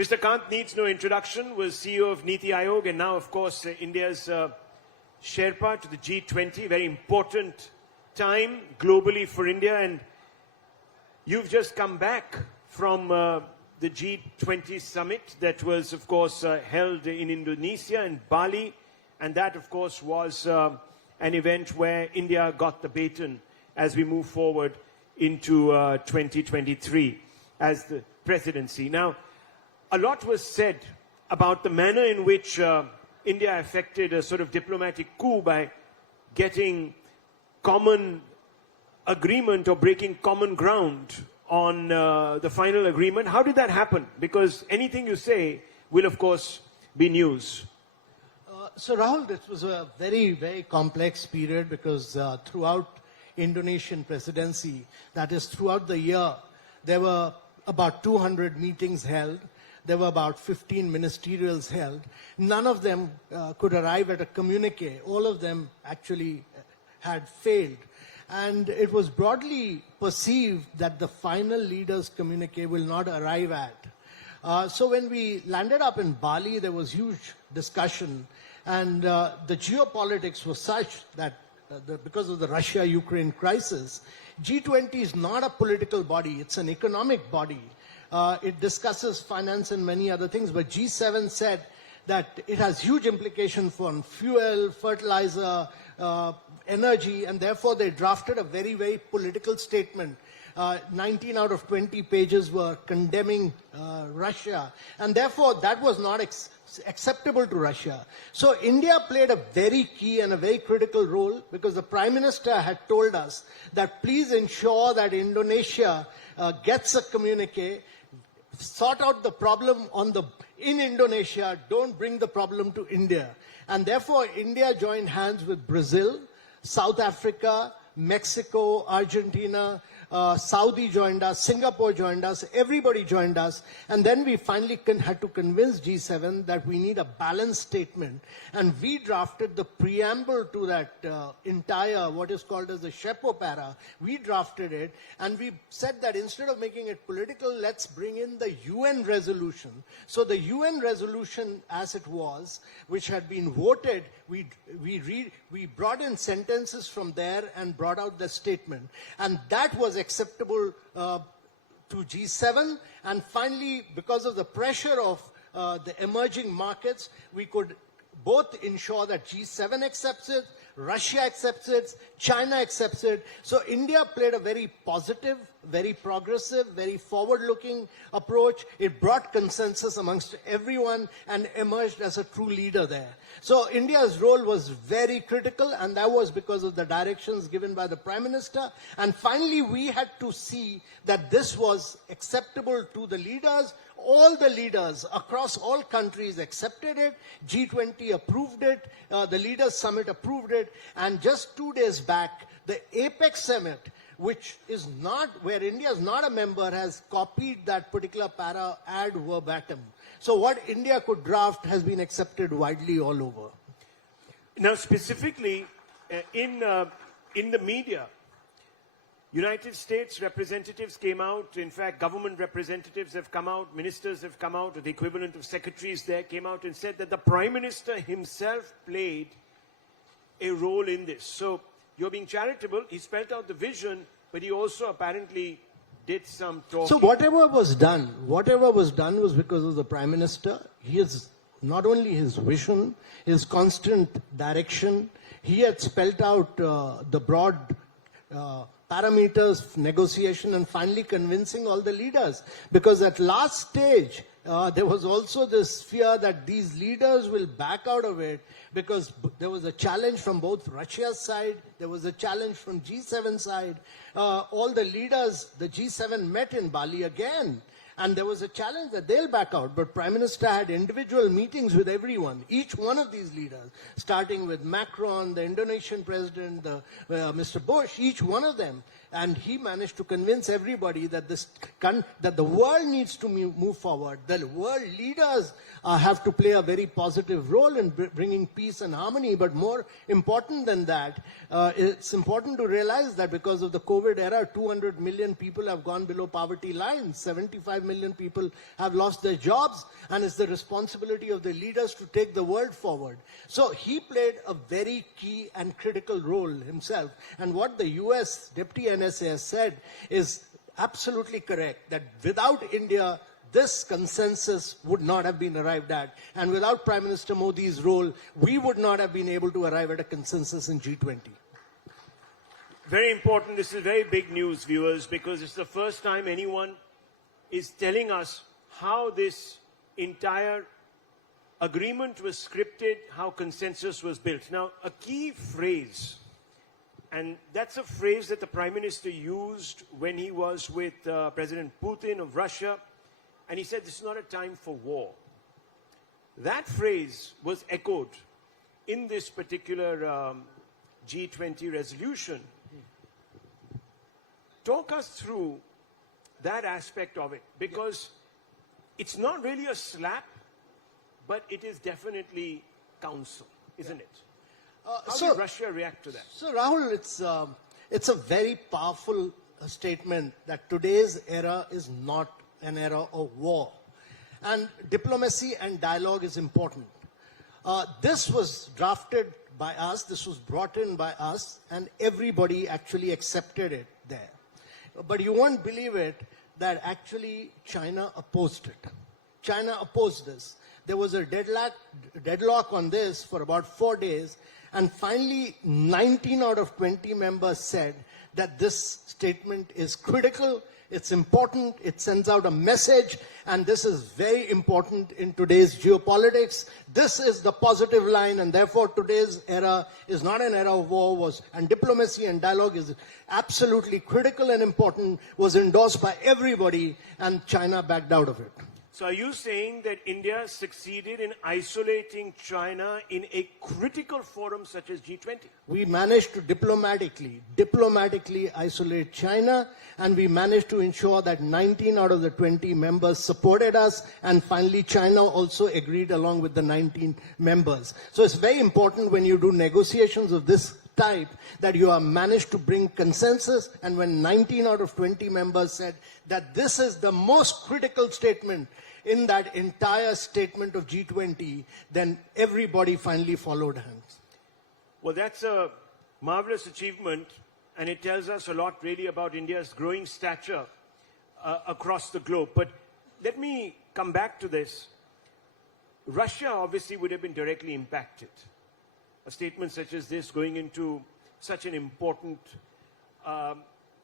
Mr. Kant needs no introduction, was CEO of Niti Aayog and now, of course, India's Sherpa to the G20, very important time globally for India. And you've just come back from the G20 summit that was, of course, held in Indonesia and Bali. And that, of course, was an event where India got the baton as we move forward into 2023 as the presidency. Now, a lot was said about the manner in which India effected a sort of diplomatic coup by getting common agreement or breaking common ground on the final agreement. How did that happen? Because anything you say will, of course, be news. So Rahul, this was a very, very complex period because throughout Indonesian presidency, that is throughout the year, there were about 200 meetings held. There were about 15 ministerials held. None of them could arrive at a communique. All of them actually had failed. And it was broadly perceived that the final leaders' communique will not arrive at. So when we landed up in Bali, there was huge discussion. And the geopolitics was such that because of the Russia-Ukraine crisis, G20 is not a political body, it's an economic body. It discusses finance and many other things, but G7 said that it has huge implications for fuel, fertilizer, energy, and therefore they drafted a very, very political statement. 19 out of 20 pages were condemning Russia, and therefore that was not acceptable to Russia. So India played a very key and a very critical role because the Prime Minister had told us that please ensure that Indonesia gets a communique, sort out the problem in Indonesia, don't bring the problem to India. And therefore India joined hands with Brazil, South Africa, Mexico, Argentina, Saudi joined us, Singapore joined us, everybody joined us. And then we finally had to convince G7 that we need a balanced statement. And we drafted the preamble to that entire, what is called as the Shepo para. We drafted it and we said that instead of making it political, let's bring in the UN resolution. So the UN resolution as it was, which had been voted, we brought in sentences from there and brought out the statement. And that was acceptable to G7. And finally, because of the pressure of the emerging markets, we could both ensure that G7 accepts it, Russia accepts it, China accepts it. So India played a very positive, very progressive, very forward-looking approach. It brought consensus amongst everyone and emerged as a true leader there. So India's role was very critical, and that was because of the directions given by the Prime Minister. And finally, we had to see that this was acceptable to the leaders. All the leaders across all countries accepted it. G20 approved it. The Leaders Summit approved it. And just 2 days back, the Apex Summit, which is not, where India is not a member, has copied that particular para ad verbatim. So what India could draft has been accepted widely all over. Now, specifically in the media, United States representatives came out. In fact, government representatives have come out, ministers have come out, or the equivalent of secretaries there came out and said that the Prime Minister himself played a role in this. So you're being charitable. He spelled out the vision, but he also apparently did some talking. So whatever was done was because of the Prime Minister. He is not only his vision, his constant direction. He had spelled out the broad parameters, negotiation, and finally convincing all the leaders. Because at last stage, there was also this fear that these leaders will back out of it because there was a challenge from both Russia's side, there was a challenge from G7 side. All the leaders, the G7 met in Bali again. And there was a challenge that they'll back out. But Prime Minister had individual meetings with everyone, each one of these leaders, starting with Macron, the Indonesian president, Mr. Bush, each one of them. And he managed to convince everybody that that the world needs to move forward. The world leaders have to play a very positive role in bringing peace and harmony. But more important than that, it's important to realize that because of the COVID era, 200 million people have gone below poverty lines. 75 million people have lost their jobs. And it's the responsibility of the leaders to take the world forward. So he played a very key and critical role himself. And what the US Deputy NSA has said is absolutely correct, that without India, this consensus would not have been arrived at. And without Prime Minister Modi's role, we would not have been able to arrive at a consensus in G20. Very important. This is very big news, viewers, because it's the first time anyone is telling us how this entire agreement was scripted, how consensus was built. Now, a key phrase, and that's a phrase that the Prime Minister used when he was with President Putin of Russia, and he said, this is not a time for war. That phrase was echoed in this particular G20 resolution. Talk us through that aspect of it, because it's not really a slap, but it is definitely counsel, isn't it? How did Russia react to that? So, Rahul, it's a very powerful statement that today's era is not an era of war. And diplomacy and dialogue is important. This was drafted by us, this was brought in by us, and everybody actually accepted it there. But you won't believe it, that actually China opposed it. China opposed this. There was a deadlock on this for about 4 days, and finally 19 out of 20 members said that this statement is critical, it's important, it sends out a message, and this is very important in today's geopolitics. This is the positive line, and therefore today's era is not an era of war, and diplomacy and dialogue is absolutely critical and important, was endorsed by everybody, and China backed out of it. So are you saying that India succeeded in isolating China in a critical forum such as G20? We managed to diplomatically isolate China, and we managed to ensure that 19 out of the 20 members supported us, and finally China also agreed along with the 19 members. So it's very important when you do negotiations of this type that you have managed to bring consensus, and when 19 out of 20 members said that this is the most critical statement in that entire statement of G20, then everybody finally followed hands. Well, that's a marvelous achievement, and it tells us a lot really about India's growing stature across the globe. But let me come back to this. Russia obviously would have been directly impacted. A statement such as this going into such an important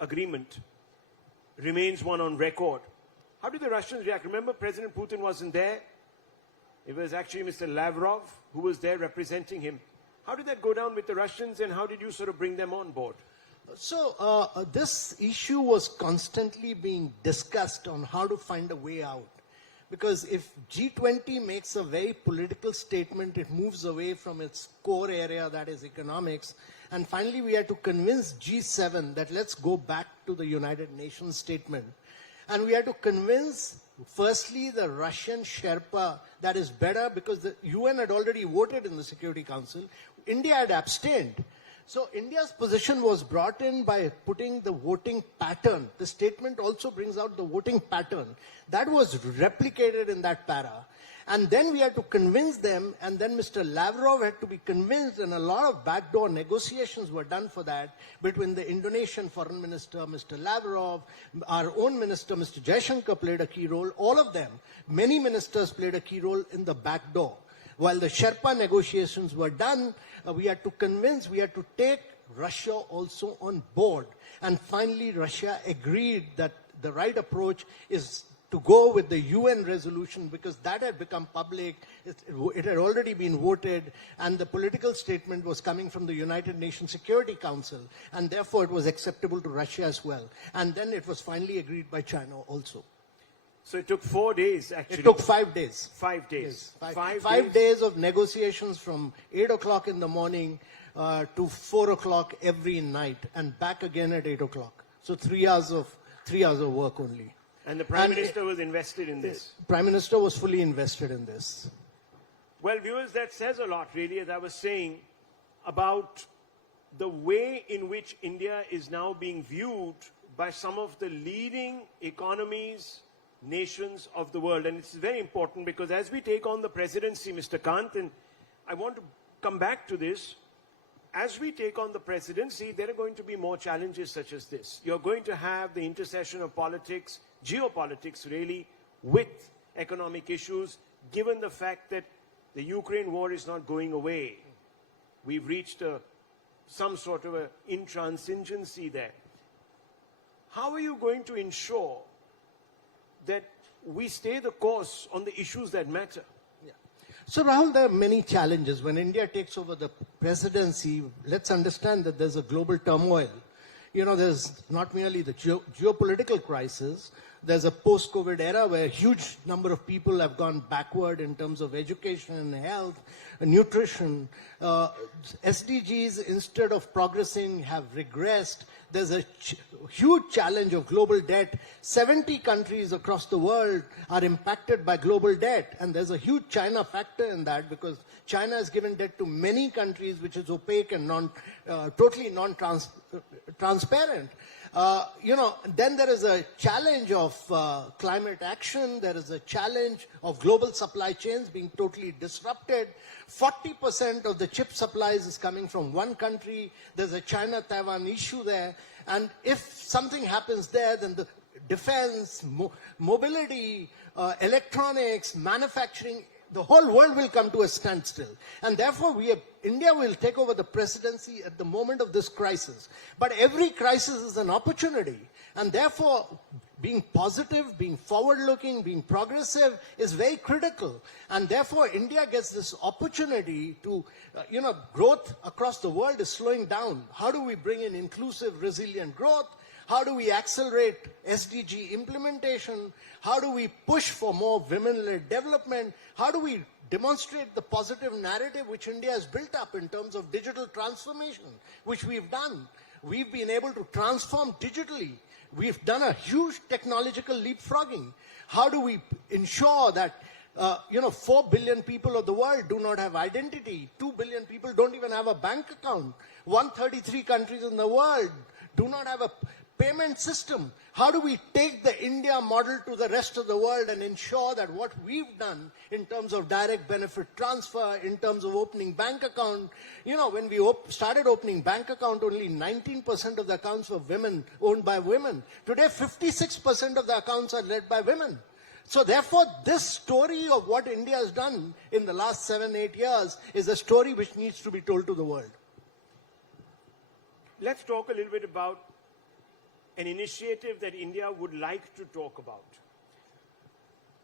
agreement remains one on record. How did the Russians react? Remember, President Putin wasn't there. It was actually Mr. Lavrov who was there representing him. How did that go down with the Russians, and how did you sort of bring them on board? So this issue was constantly being discussed on how to find a way out. Because if G20 makes a very political statement, it moves away from its core area, that is economics. And finally, we had to convince G7 that let's go back to the United Nations statement. And we had to convince, firstly, the Russian Sherpa that is better, because the UN had already voted in the Security Council. India had abstained. So India's position was brought in by putting the voting pattern. The statement also brings out the voting pattern. That was replicated in that para. And then we had to convince them, and then Mr. Lavrov had to be convinced, and a lot of backdoor negotiations were done for that between the Indonesian Foreign Minister, Mr. Lavrov, our own minister, Mr. Jaishankar played a key role, all of them. Many ministers played a key role in the backdoor. While the Sherpa negotiations were done, we had to convince, we had to take Russia also on board. And finally, Russia agreed that the right approach is to go with the UN resolution, because that had become public, it had already been voted, and the political statement was coming from the United Nations Security Council, and therefore it was acceptable to Russia as well. And then it was finally agreed by China also. So it took 4 days, actually. It took 5 days. 5 days. Yes, five days of negotiations from 8 o'clock in the morning to 4 o'clock every night, and back again at 8 o'clock. So 3 hours of work only. And the Prime Minister was invested in this. Prime Minister was fully invested in this. Well, viewers, that says a lot, really, as I was saying, about the way in which India is now being viewed by some of the leading economies, nations of the world. And it's very important because as we take on the presidency, Mr. Kant, and I want to come back to this, as we take on the presidency, there are going to be more challenges such as this. You're going to have the intersection of politics, geopolitics really, with economic issues, given the fact that the Ukraine war is not going away. We've reached some sort of an intransigency there. How are you going to ensure that we stay the course on the issues that matter? So Rahul, there are many challenges. When India takes over the presidency, let's understand that there's a global turmoil. You know, there's not merely the geopolitical crisis, there's a post-COVID era where a huge number of people have gone backward in terms of education and health, nutrition. SDGs, instead of progressing, have regressed. There's a huge challenge of global debt. 70 countries across the world are impacted by global debt. And there's a huge China factor in that because China has given debt to many countries which is opaque and totally non-transparent. Then there is a challenge of climate action. There is a challenge of global supply chains being totally disrupted. 40% of the chip supplies is coming from one country. There's a China-Taiwan issue there. And if something happens there, then the defense, mobility, electronics, manufacturing, the whole world will come to a standstill. And therefore, India will take over the presidency at the moment of this crisis. But every crisis is an opportunity. And therefore, being positive, being forward-looking, being progressive is very critical. And therefore, India gets this opportunity to, growth across the world is slowing down. How do we bring in inclusive, resilient growth? How do we accelerate SDG implementation? How do we push for more women-led development? How do we demonstrate the positive narrative which India has built up in terms of digital transformation, which we've done? We've been able to transform digitally. We've done a huge technological leapfrogging. How do we ensure that 4 billion people of the world do not have identity? 2 billion people don't even have a bank account. 133 countries in the world do not have a payment system. How do we take the India model to the rest of the world and ensure that what we've done in terms of direct benefit transfer, in terms of opening bank account, when we started opening bank account, only 19% of the accounts were owned by women. Today, 56% of the accounts are led by women. So therefore, this story of what India has done in the last 7-8 years is a story which needs to be told to the world. Let's talk a little bit about an initiative that India would like to talk about.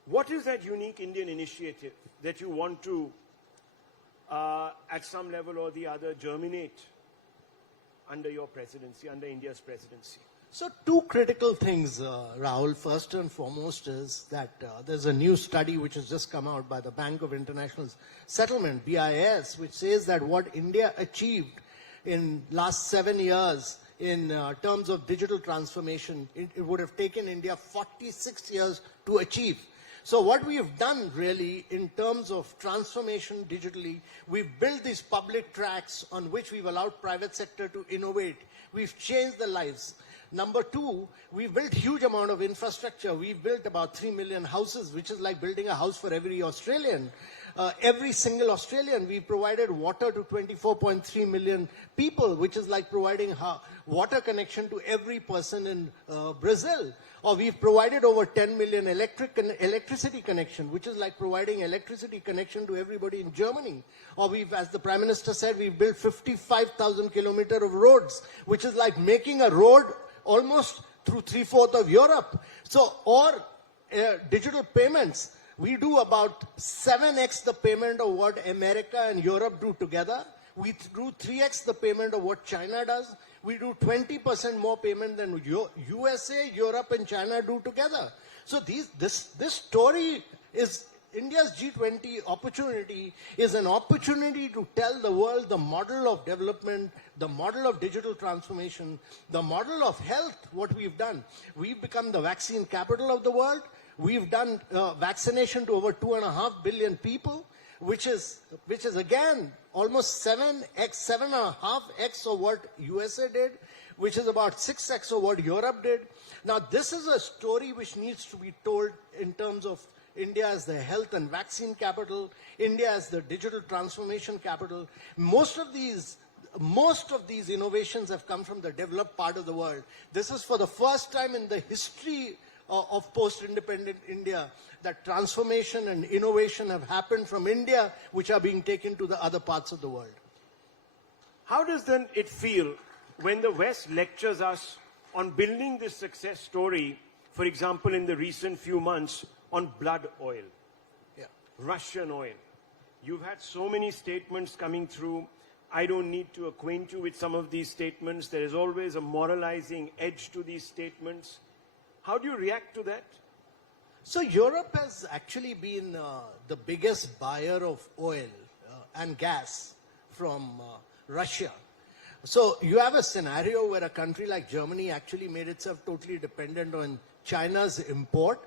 What is that unique Indian initiative that you want to, at some level or the other, germinate under your presidency, under India's presidency? So two critical things, Rahul. First and foremost is that there's a new study which has just come out by the Bank of International Settlement, BIS, which says that what India achieved in last 7 years in terms of digital transformation, it would have taken India 46 years to achieve. So what we have done really in terms of transformation digitally, we've built these public tracks on which we've allowed private sector to innovate. We've changed the lives. Number two, we've built huge amount of infrastructure. We've built about 3 million houses, which is like building a house for every Australian. Every single Australian, we provided water to 24.3 million people, which is like providing water connection to every person in Brazil. Or we've provided over 10 million electricity connection, which is like providing electricity connection to everybody in Germany. Or we've, as the Prime Minister said, we've built 55,000 kilometers of roads, which is like making a road almost through 3/4 of Europe. So, or digital payments. We do about 7x the payment of what America and Europe do together. We do 3x the payment of what China does. We do 20% more payment than USA, Europe, and China do together. So this story is India's G20 opportunity is an opportunity to tell the world the model of development, the model of digital transformation, the model of health, what we've done. We've become the vaccine capital of the world. We've done vaccination to over 2.5 billion people, which is again almost 7.5x of what USA did, which is about 6x of what Europe did. Now, this is a story which needs to be told in terms of India as the health and vaccine capital, India as the digital transformation capital. Most of these innovations have come from the developed part of the world. This is for the first time in the history of post-independent India that transformation and innovation have happened from India, which are being taken to the other parts of the world. How does then it feel when the West lectures us on building this success story, for example, in the recent few months, on blood oil, Russian oil? You've had so many statements coming through. I don't need to acquaint you with some of these statements. There is always a moralizing edge to these statements. How do you react to that? So Europe has actually been the biggest buyer of oil and gas from Russia. So you have a scenario where a country like Germany actually made itself totally dependent on China's import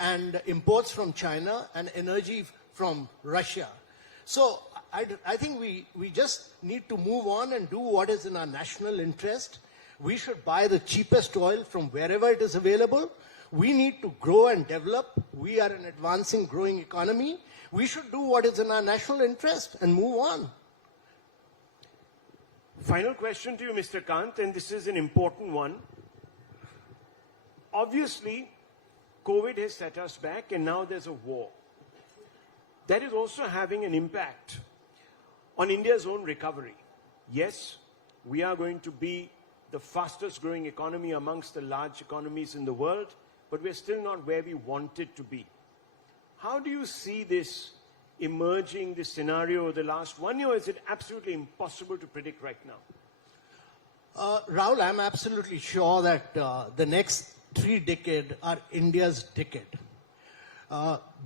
and imports from China and energy from Russia. So I think we just need to move on and do what is in our national interest. We should buy the cheapest oil from wherever it is available. We need to grow and develop. We are an advancing, growing economy. We should do what is in our national interest and move on. Final question to you, Mr. Kant, and this is an important one. Obviously, COVID has set us back, and now there's a war. That is also having an impact on India's own recovery. Yes, we are going to be the fastest growing economy amongst the large economies in the world, but we're still not where we wanted to be. How do you see this emerging, this scenario the last 1 year? Is it absolutely impossible to predict right now? Rahul, I'm absolutely sure that the next 3 decades are India's decade.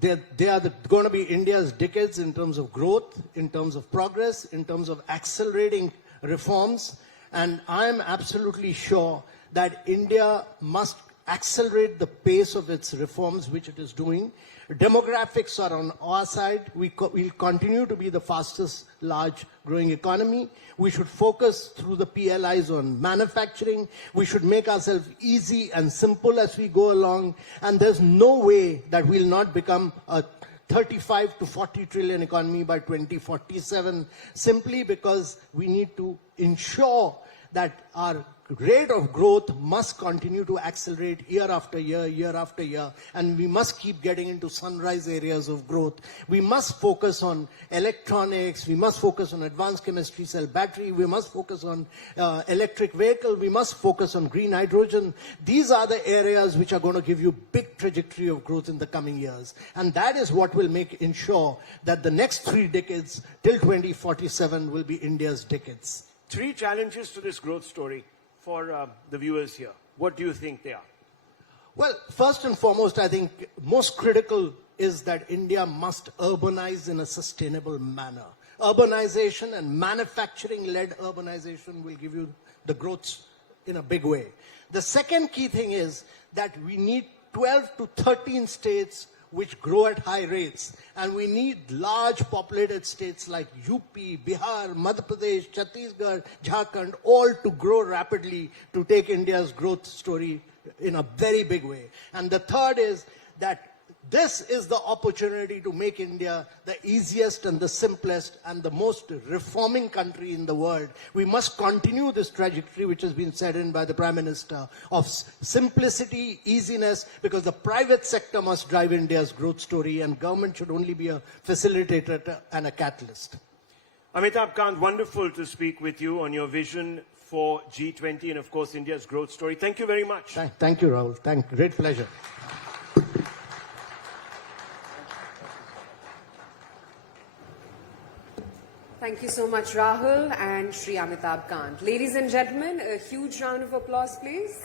They are going to be India's decades in terms of growth, in terms of progress, in terms of accelerating reforms. And I'm absolutely sure that India must accelerate the pace of its reforms, which it is doing. Demographics are on our side. We'll continue to be the fastest large growing economy. We should focus through the PLIs on manufacturing. We should make ourselves easy and simple as we go along. And there's no way that we'll not become a 35 to 40 trillion economy by 2047, simply because we need to ensure that our rate of growth must continue to accelerate year after year, and we must keep getting into sunrise areas of growth. We must focus on electronics, we must focus on advanced chemistry, cell battery, we must focus on electric vehicle, we must focus on green hydrogen. These are the areas which are going to give you big trajectory of growth in the coming years. And that is what will ensure that the next 3 decades till 2047 will be India's decades. 3 challenges to this growth story for the viewers here. What do you think they are? Well, first and foremost, I think most critical is that India must urbanize in a sustainable manner. Urbanization and manufacturing-led urbanization will give you the growth in a big way. The second key thing is that we need 12 to 13 states which grow at high rates. And we need large populated states like UP, Bihar, Madhya Pradesh, Chhattisgarh, Jharkhand, all to grow rapidly to take India's growth story in a very big way. And the third is that this is the opportunity to make India the easiest and the simplest and the most reforming country in the world. We must continue this trajectory which has been set in by the Prime Minister of simplicity, easiness, because the private sector must drive India's growth story and government should only be a facilitator and a catalyst. Amitabh Kant, wonderful to speak with you on your vision for G20 and of course India's growth story. Thank you very much. Thank you, Rahul. Great pleasure. Thank you so much, Rahul and Shri Amitabh Kant. Ladies and gentlemen, a huge round of applause, please.